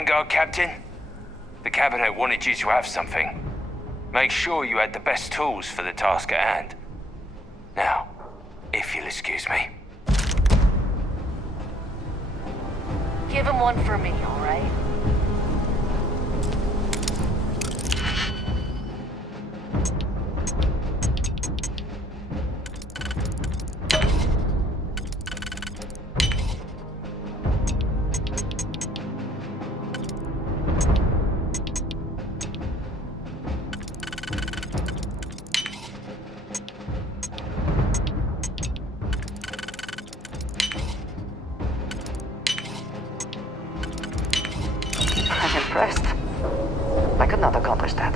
Vanguard, Captain? The Cabinet wanted you to have something. Make sure you had the best tools for the task at hand. Now, if you'll excuse me. Give him one for me, all right? I'm impressed. I could not accomplish that.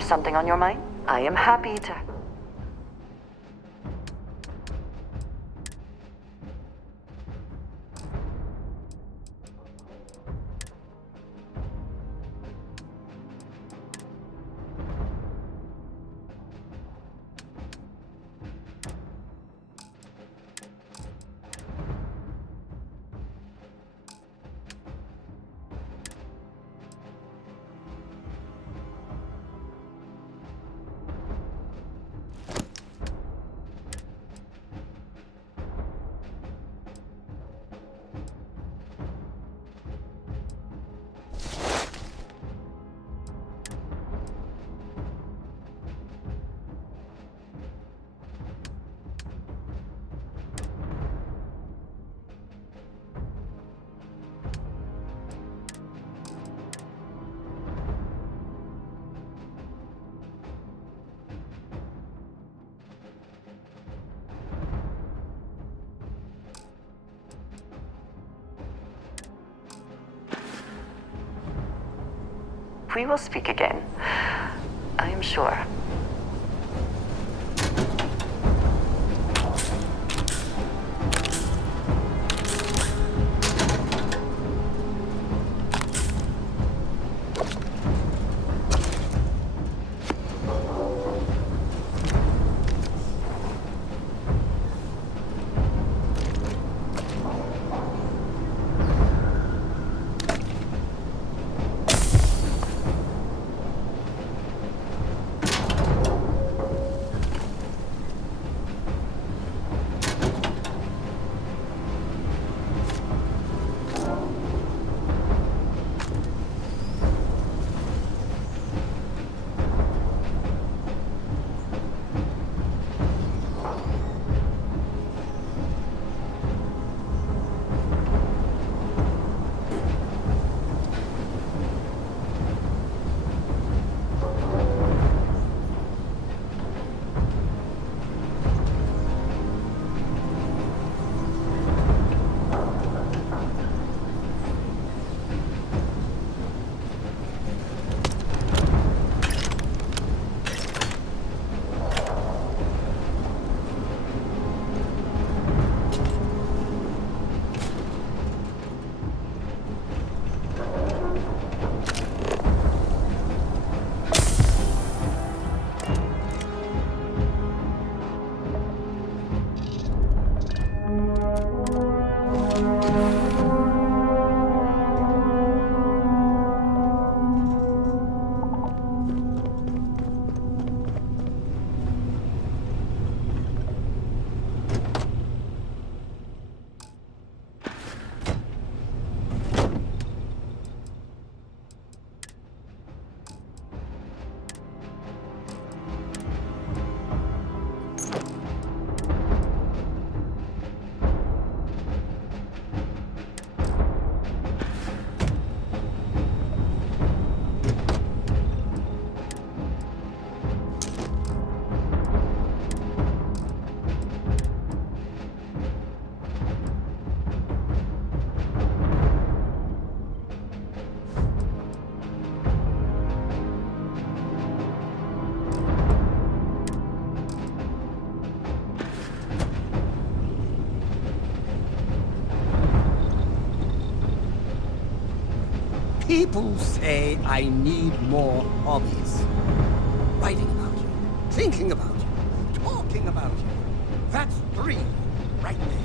Something on your mind? I am happy to... We will speak again. I am sure. People say I need more hobbies. Writing about you, thinking about you, talking about you. That's 3 right there.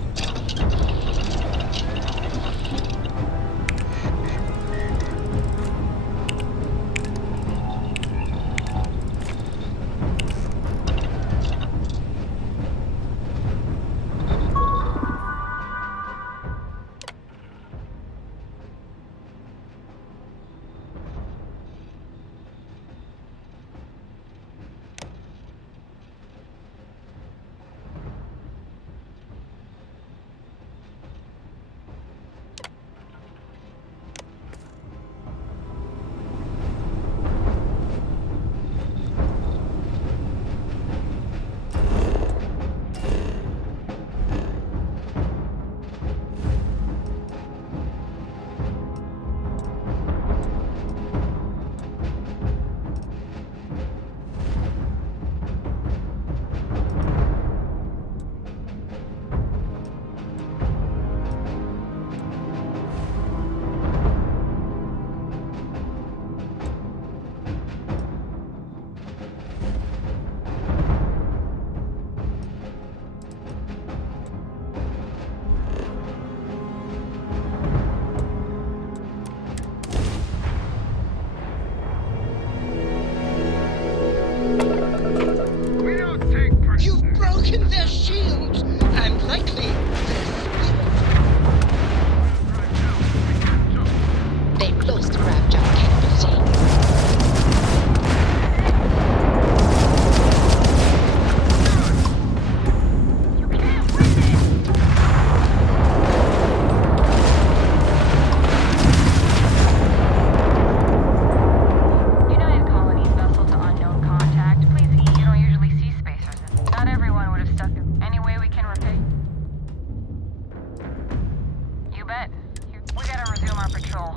You've broken their shields, and likely their spirit. They've lost Gravejaw capability. United Colonies vessel to unknown contact. Please eat. You don't usually see spacers. Not everyone would have stuck it. Any way we can repay? You bet. We gotta resume our patrol.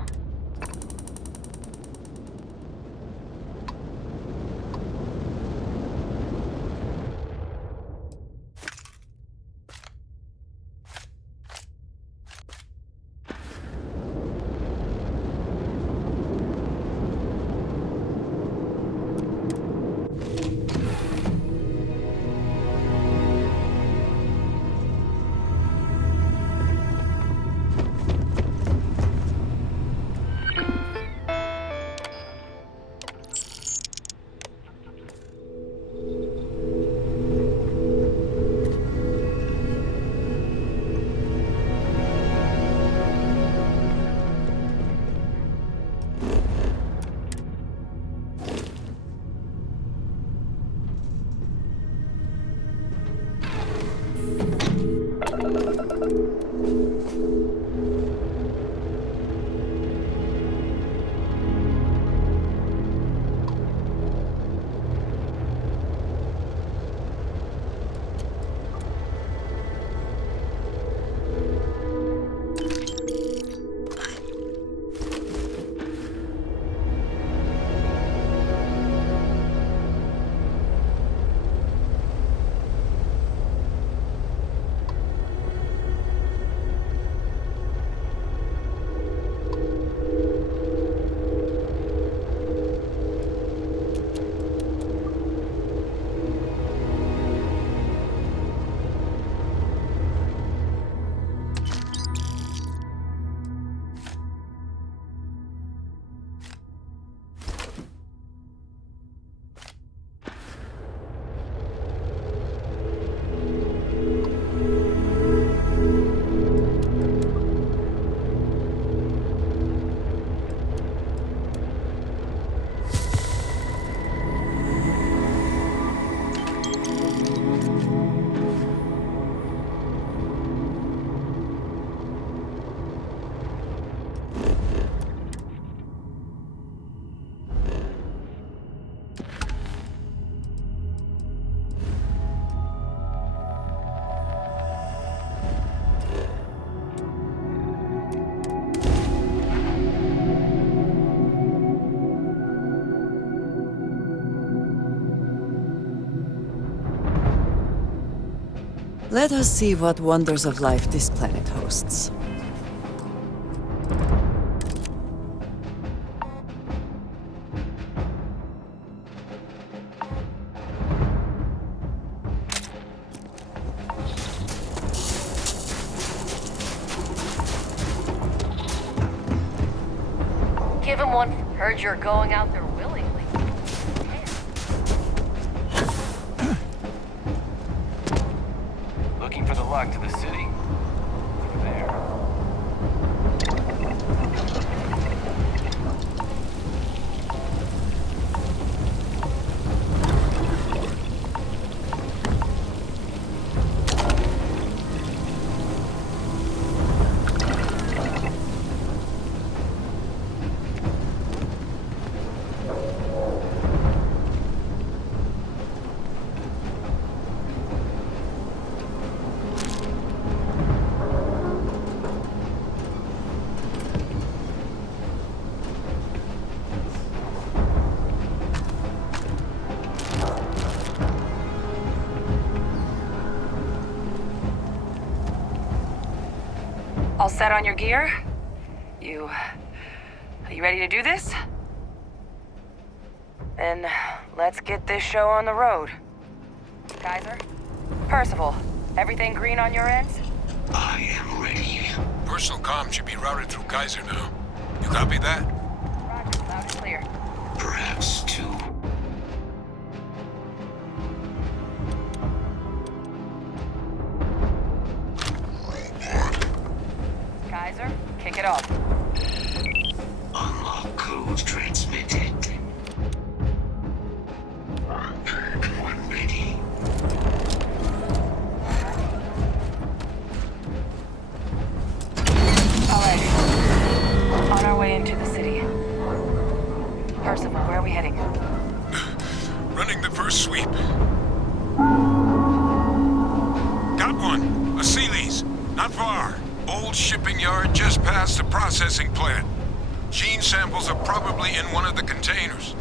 Let us see what wonders of life this planet hosts. someone heard you're going out there willingly. Looking for the lock to the city? Over there. All set on your gear? Are you ready to do this? Then let's get this show on the road. Kaiser? Percival, everything green on your ends? I am ready. Personal comm should be routed through Kaiser now. You copy that? Roger, loud and clear. Perhaps two. Kaiser, kick it off. Unlock code transmitted. Ready. All right. On our way into the city. Percival, where are we heading? Running the first sweep. Got one. A Sealy's. Not far. Old shipping yard just past the processing plant. Gene samples are probably in one of the containers.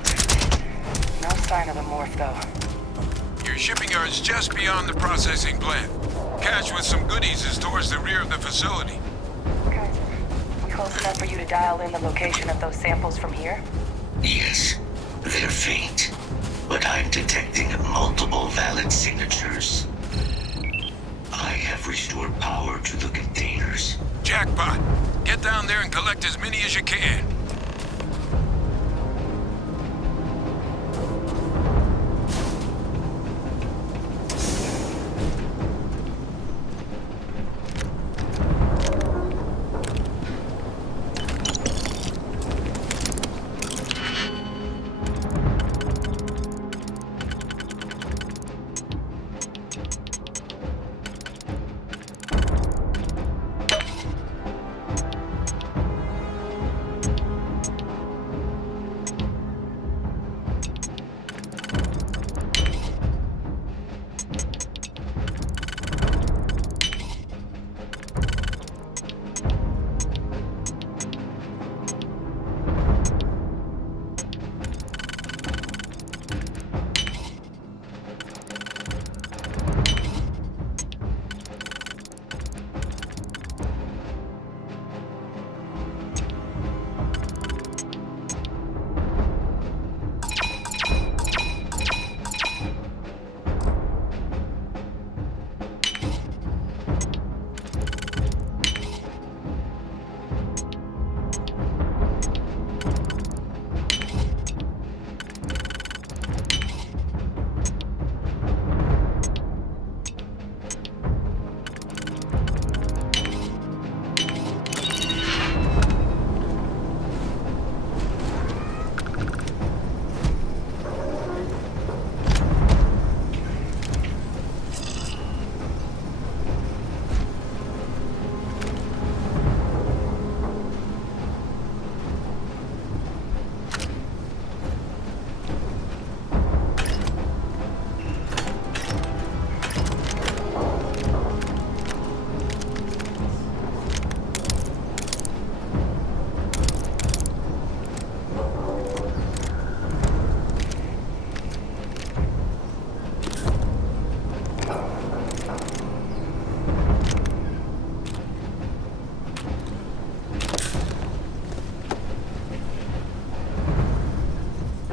detected. No sign of the morph, though. Your shipping yard's just beyond the processing plant. Cache with some goodies is towards the rear of the facility. Kaiser, we close enough for you to dial in the location of those samples from here? Yes, they're faint, but I'm detecting multiple valid signatures. I have restored power to the containers. Jackpot. Get down there and collect as many as you can.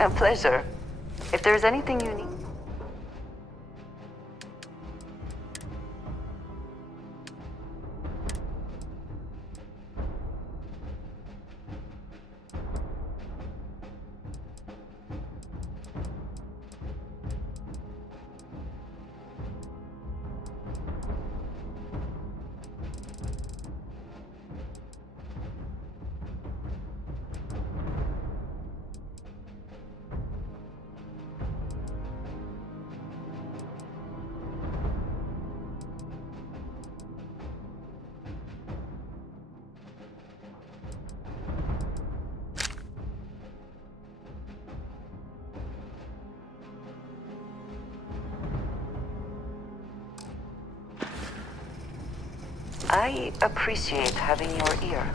A pleasure. If there's anything you need... I appreciate having your ear.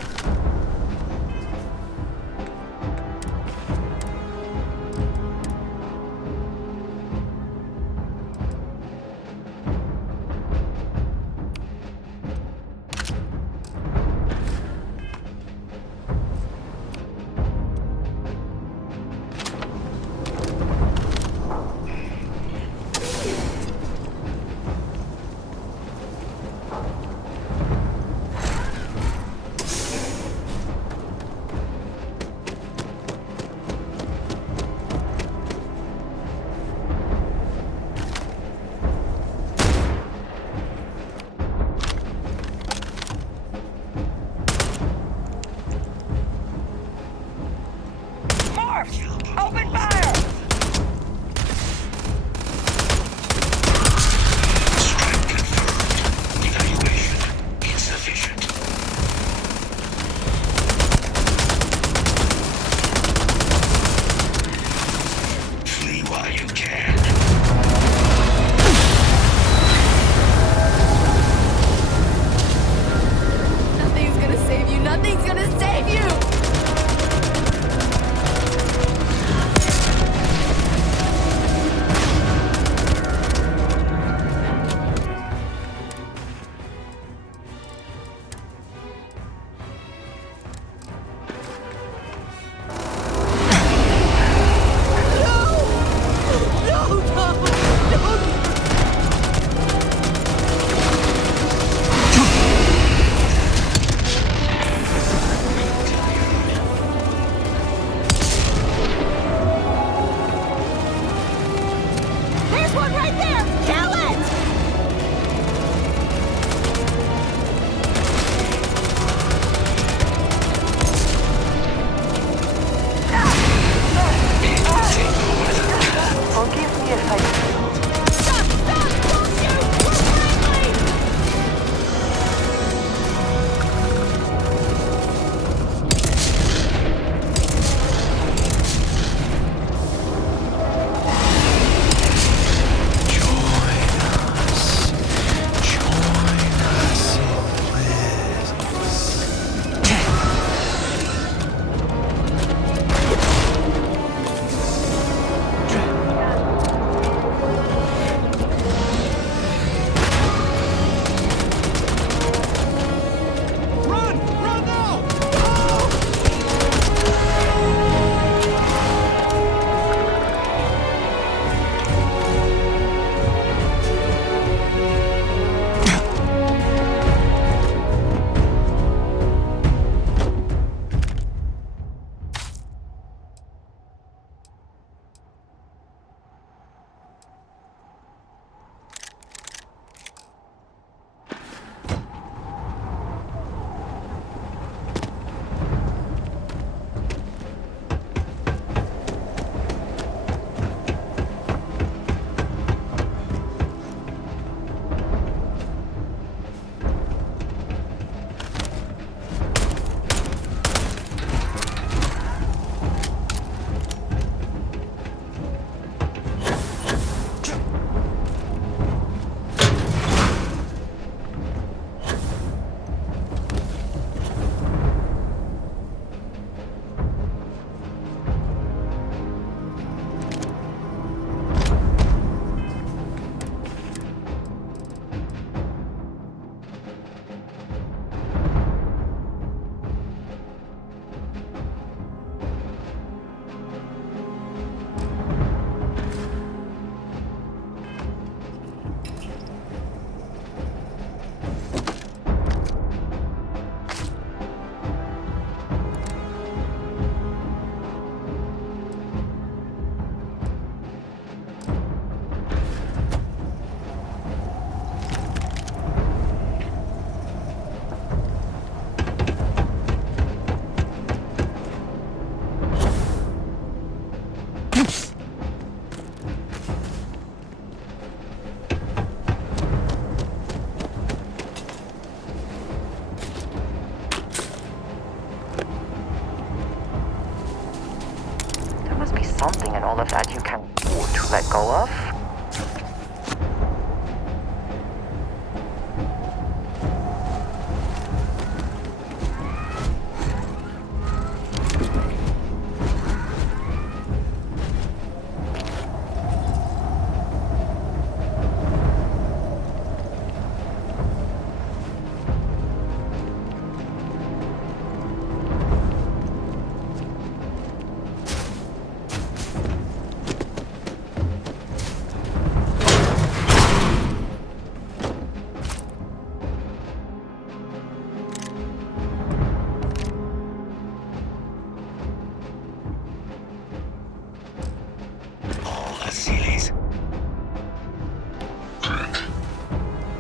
can afford to let go of.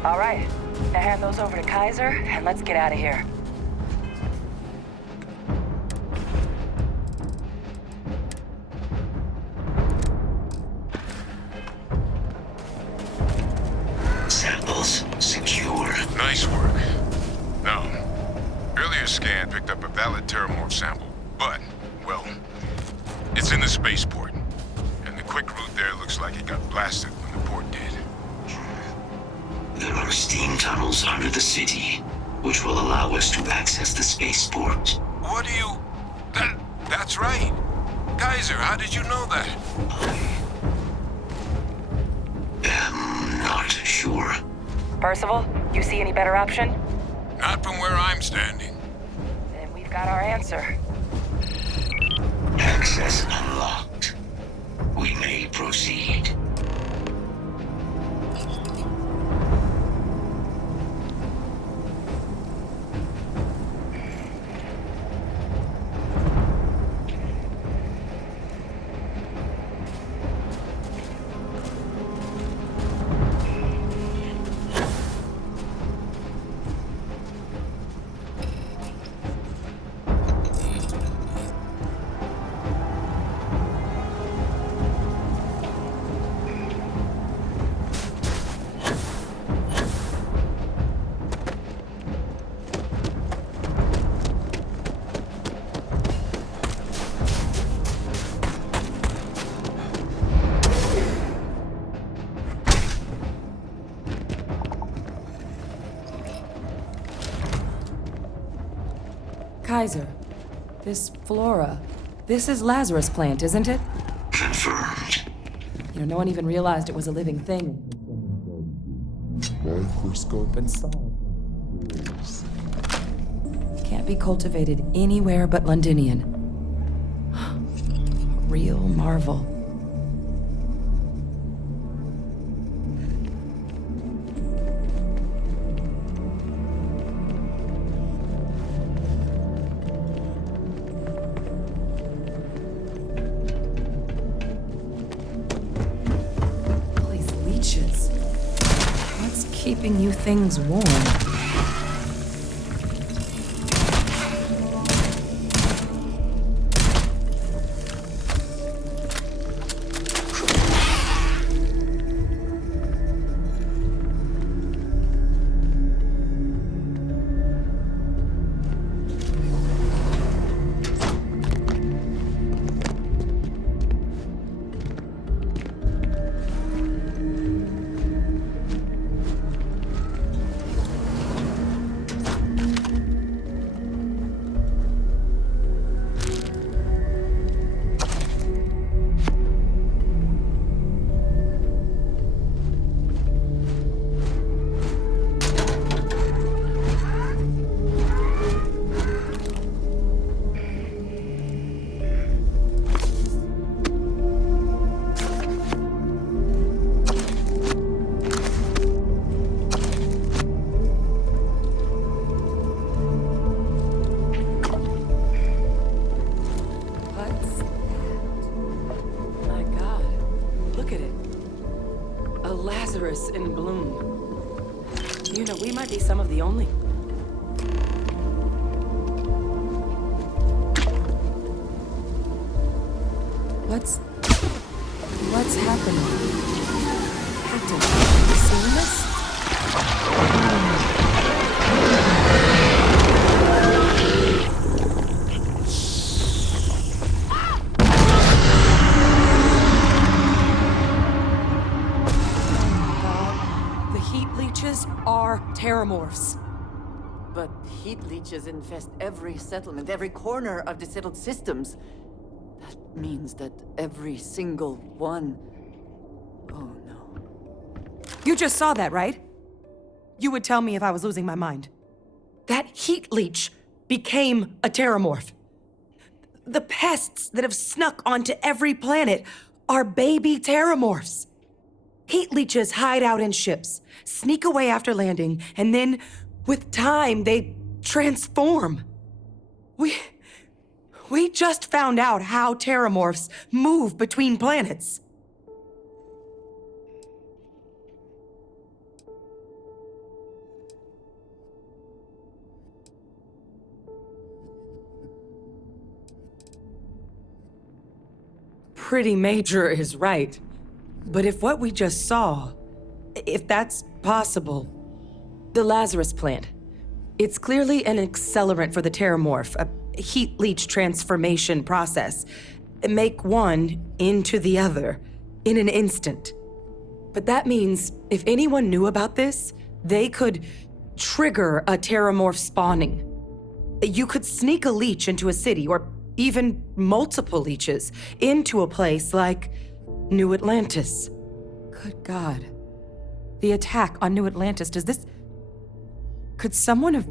All right, now hand those over to Kaiser, and let's get out of here. Samples secure. Nice work. Now, earlier scan picked up a valid Terramorph sample, but, well, it's in the spaceport. And the quick route there looks like it got blasted when the port did. There are steam tunnels under the city, which will allow us to access the spaceport. What do you... That's right. Kaiser, how did you know that? I'm not sure. Percival, you see any better option? Not from where I'm standing. Then we've got our answer. Access unlocked. We may proceed. Kaiser, this flora, this is Lazarus plant, isn't it? Confirmed. You know, no one even realized it was a living thing. Microscope and saw. Can't be cultivated anywhere but Londinian. A real marvel. What's keeping you things warm? Lazarus in bloom. You know, we might be some of the only. What's happening? Captain, have you seen this? are Terramorphs. But heat leeches infest every settlement, every corner of the settled systems. That means that every single one... Oh no. You just saw that, right? You would tell me if I was losing my mind. That heat leech became a Terramorph. The pests that have snuck onto every planet are baby Terramorphs. Heat leeches hide out in ships, sneak away after landing, and then, with time, they transform. We just found out how Terramorphs move between planets. Pretty Major is right. But if what we just saw, if that's possible, the Lazarus plant, it's clearly an accelerant for the Terramorph, a heat leech transformation process. Make one into the other in an instant. But that means if anyone knew about this, they could trigger a Terramorph spawning. You could sneak a leech into a city, or even multiple leeches, into a place like New Atlantis. Good God. The attack on New Atlantis, could someone have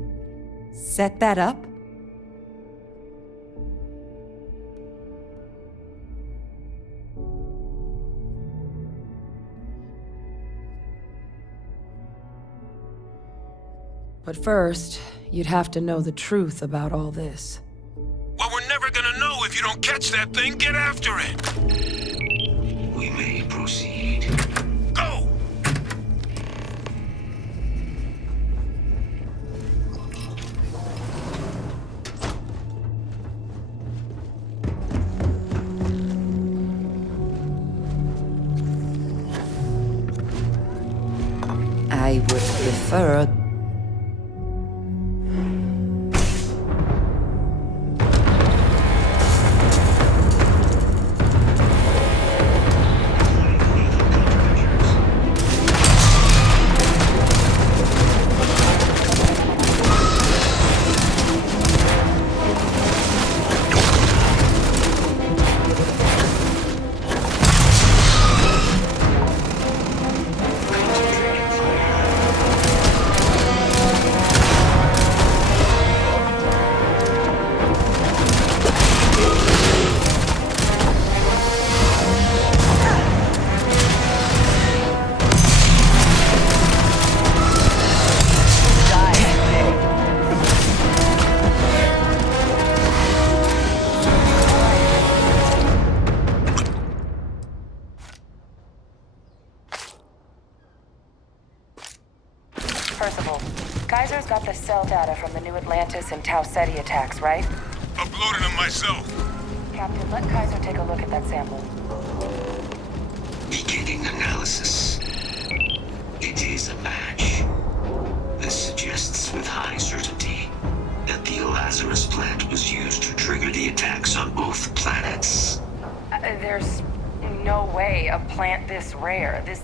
set that up? But first, you'd have to know the truth about all this. Well, we're never gonna know if you don't catch that thing. Get after it. We may proceed. Go! I would prefer... Percival, Kaiser's got the cell data from the New Atlantis and Tau Ceti attacks, right? Uploaded them myself. Captain, let Kaiser take a look at that sample. Beginning analysis. It is a match. This suggests with high certainty that the Lazarus plant was used to trigger the attacks on both planets. There's no way a plant this rare, this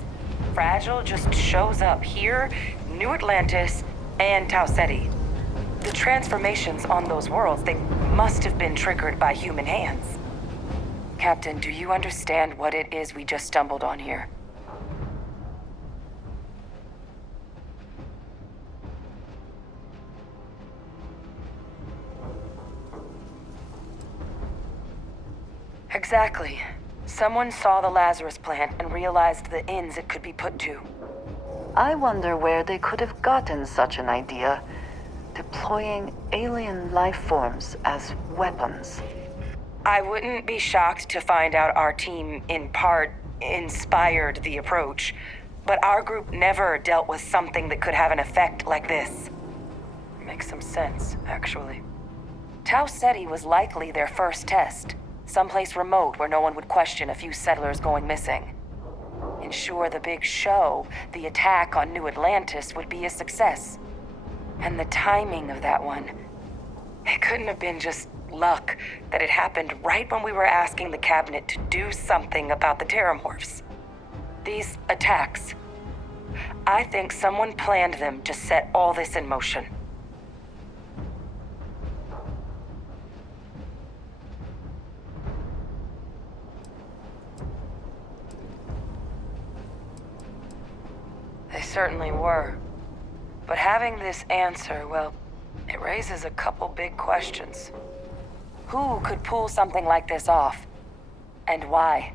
fragile, just shows up here, New Atlantis, and Tau Ceti. The transformations on those worlds, they must have been triggered by human hands. Captain, do you understand what it is we just stumbled on here? Exactly. Someone saw the Lazarus plant and realized the ends it could be put to. I wonder where they could have gotten such an idea, deploying alien life forms as weapons. I wouldn't be shocked to find out our team, in part, inspired the approach, but our group never dealt with something that could have an effect like this. Makes some sense, actually. Tau Ceti was likely their first test, someplace remote where no one would question a few settlers going missing. Ensure the big show, the attack on New Atlantis, would be a success. And the timing of that one, it couldn't have been just luck that it happened right when we were asking the cabinet to do something about the Terramorphs. These attacks, I think someone planned them to set all this in motion. They certainly were. But having this answer, well, it raises a couple big questions. Who could pull something like this off? And why?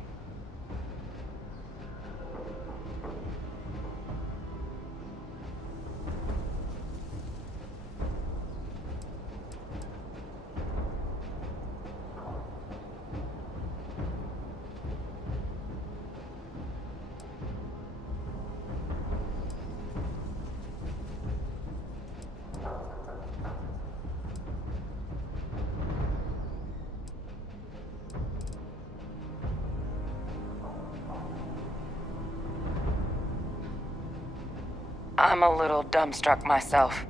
I'm a little dumbstruck myself.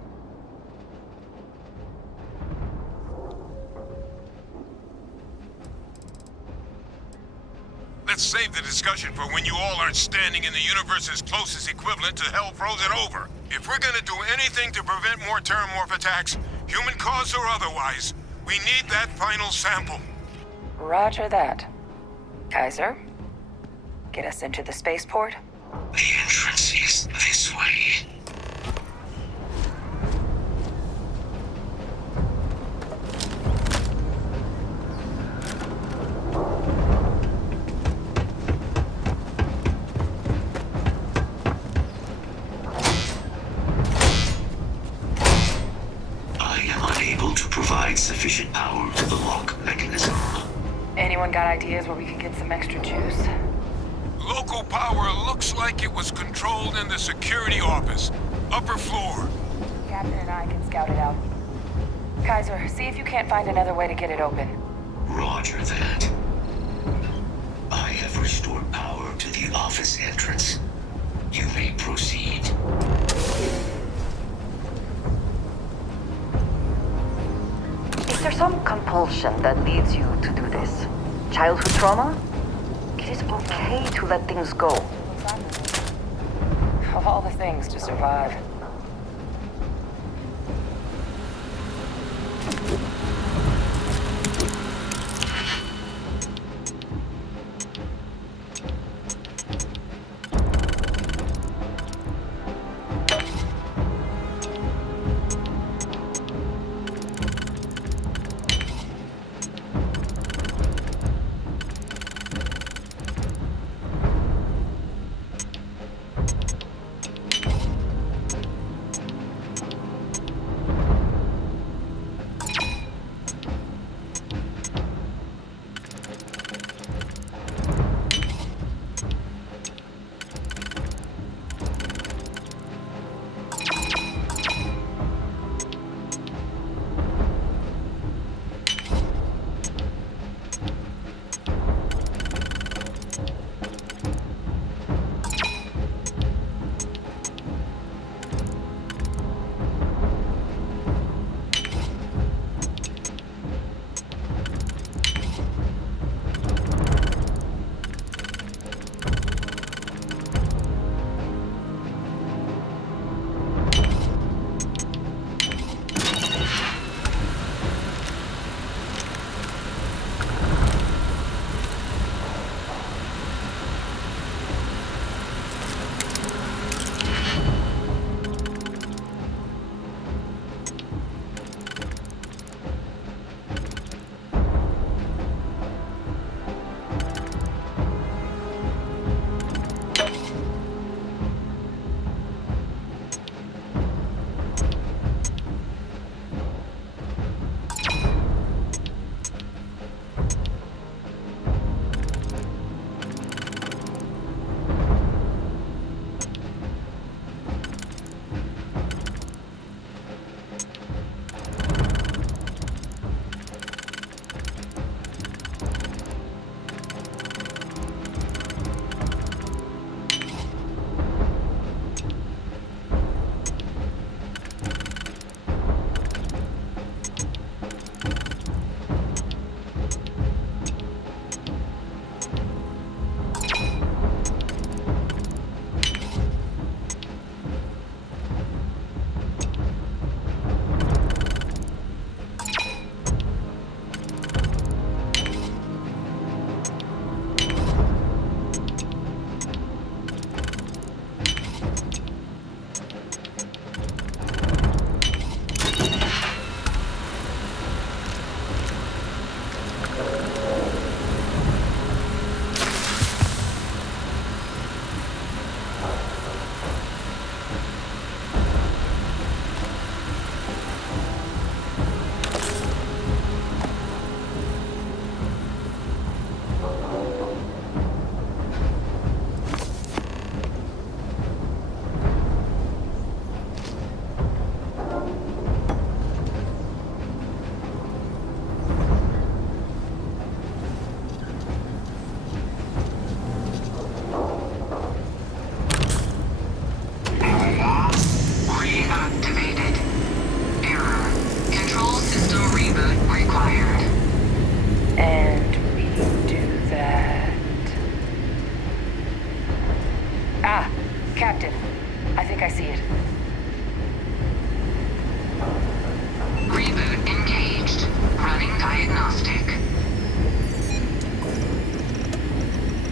Let's save the discussion for when you all aren't standing in the universe's closest equivalent to hell frozen over. If we're gonna do anything to prevent more Terramorph attacks, human caused or otherwise, we need that final sample. Roger that. Kaiser, get us into the spaceport? The entrance is this way. I am unable to provide sufficient power to the lock mechanism. Anyone got ideas where we could get some extra juice? Local power looks like it was controlled in the security office. Upper floor. Captain and I can scout it out. Kaiser, see if you can't find another way to get it open. Roger that. I have restored power to the office entrance. You may proceed. Is there some compulsion that leads you to do this? Childhood trauma? It is okay to let things go. Of all the things to survive. Ah, Captain. I think I see it. Reboot engaged. Running diagnostic.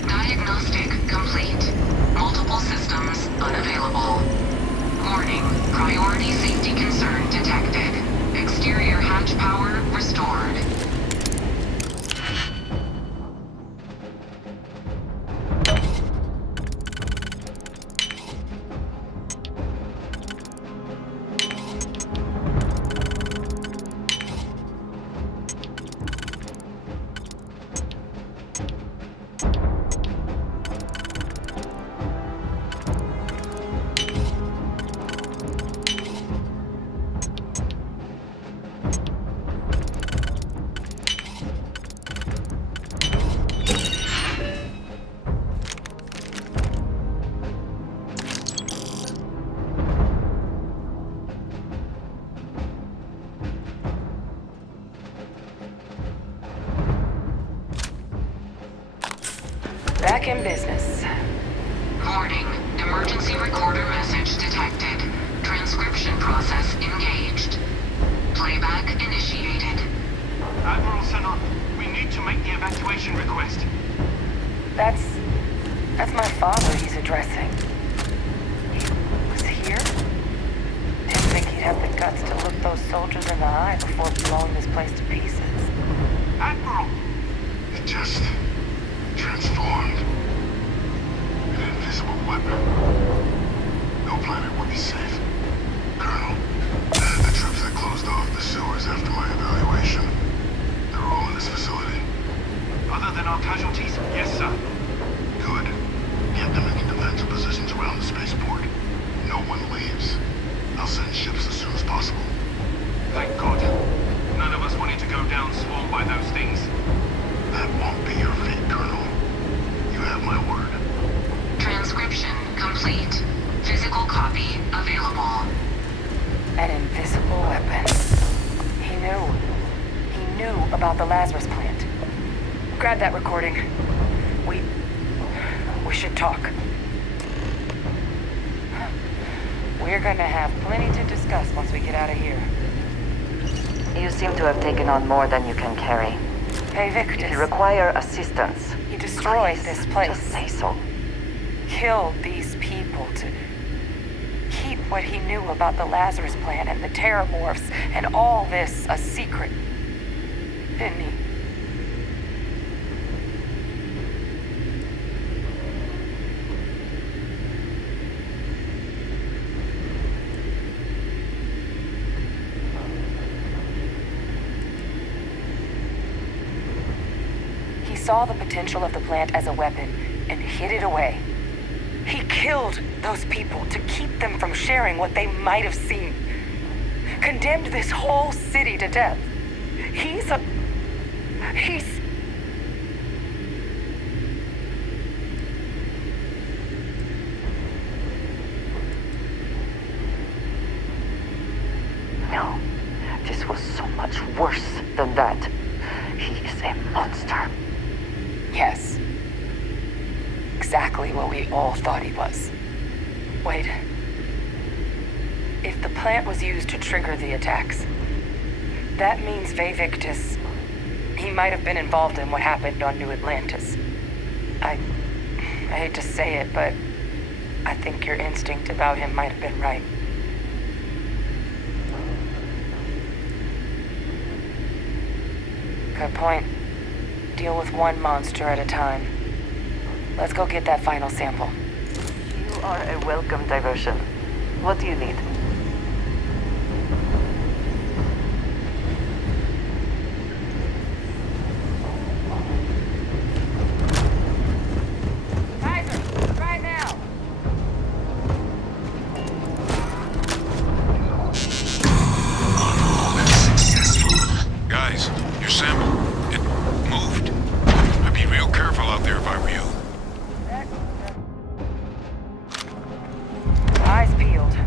Diagnostic complete. Multiple systems unavailable. Warning, priority safety concern detected. Exterior hatch power restored. Back in business. Warning, emergency recorder message detected. Transcription process engaged. Playback initiated. Admiral Sanon, we need to make the evacuation request. That's my father he's addressing. He was here? Didn't think he'd have the guts to look those soldiers in the eye before blowing this place to pieces. Admiral! It just transformed. An invisible weapon. No planet would be safe. Colonel, the troops that closed off the sewers after my evaluation, they're all in this facility. Other than our casualties, yes, sir. Good. Get them into defensive positions around the spaceport. No one leaves. I'll send ships as soon as possible. Thank God. None of us wanted to go down swarmed by those things. That won't be your fate, Colonel. You have my word. Transcription complete. Physical copy available. An invisible weapon. He knew about the Lazarus plant. Grab that recording. We should talk. We're gonna have plenty to discuss once we get out of here. You seem to have taken on more than you can carry. Hey, Victus. If you require assistance, He destroyed this place. just say so. Killed these people to keep what he knew about the Lazarus plant and the Terramorphs and all this a secret. Didn't he? He saw the potential of the plant as a weapon and hid it away. He killed those people to keep them from sharing what they might have seen. Condemned this whole city to death. He's... No, this was so much worse than that. He is a monster. Yes. Exactly what we all thought he was. Wait. If the plant was used to trigger the attacks, that means Victus, he might have been involved in what happened on New Atlantis. I hate to say it, but I think your instinct about him might have been right. Good point. Deal with one monster at a time. Let's go get that final sample. You are a welcome diversion. What do you need? Kaiser, right now! Guys, your sample, it moved. I'd be real careful out there if I were you. Eyes peeled.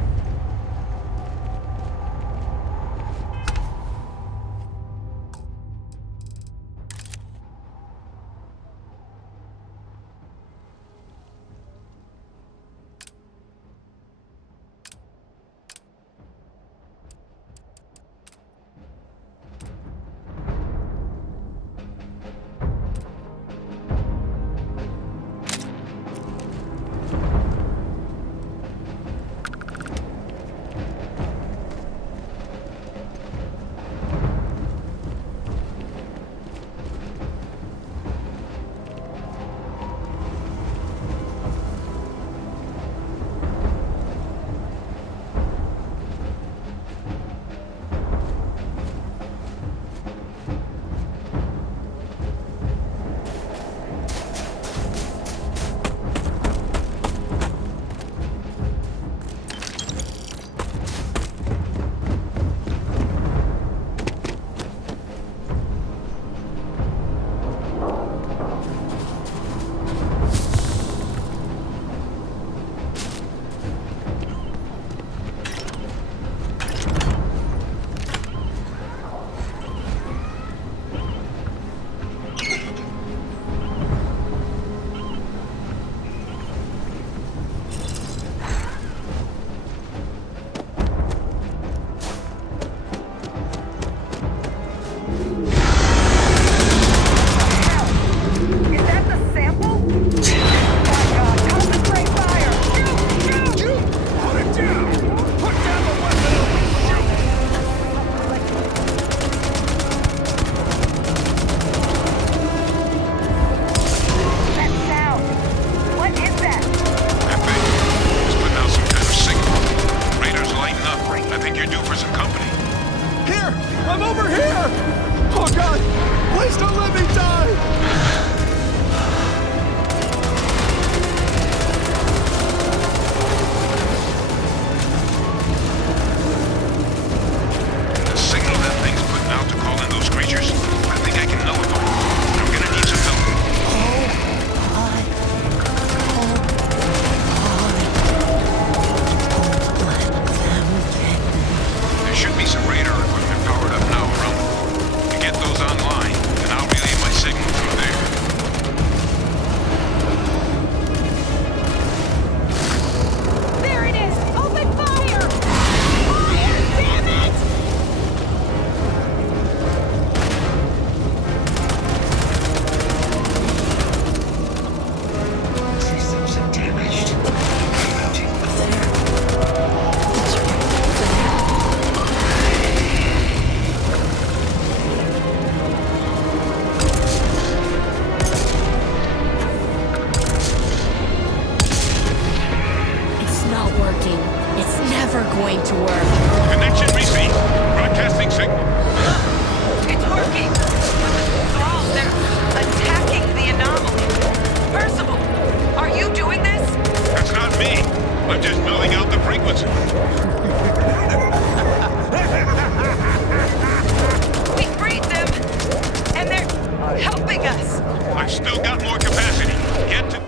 working. It's never going to work. Connection received. Broadcasting signal. It's working! Thrall, they're attacking the anomaly. Percival, are you doing this? That's not me. I'm just milling out the frequency. We freed them, and they're helping us. I've still got more capacity. Get to...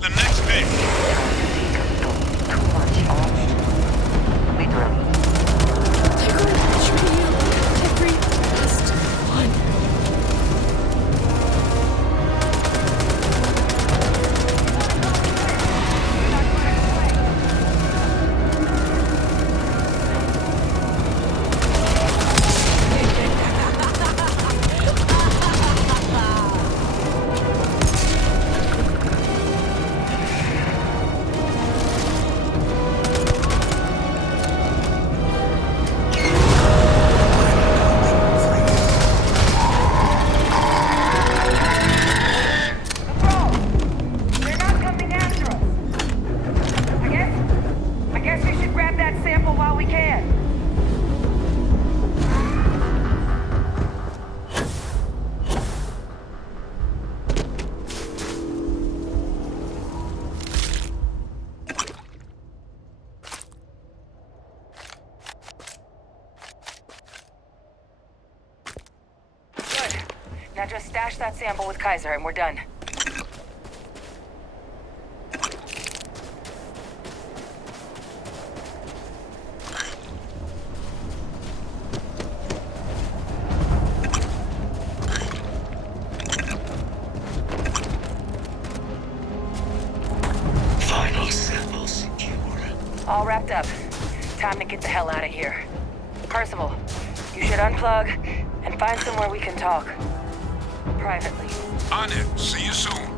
The next thing. Too much on me. Literally. They're going to kill every last one. They're not coming after us. I guess we should grab that sample while we can. Good. Now just stash that sample with Kaiser and we're done. Final sample secure. All wrapped up. Time to get the hell out of here. Percival, you should unplug and find somewhere we can talk. Privately. On it. See you soon.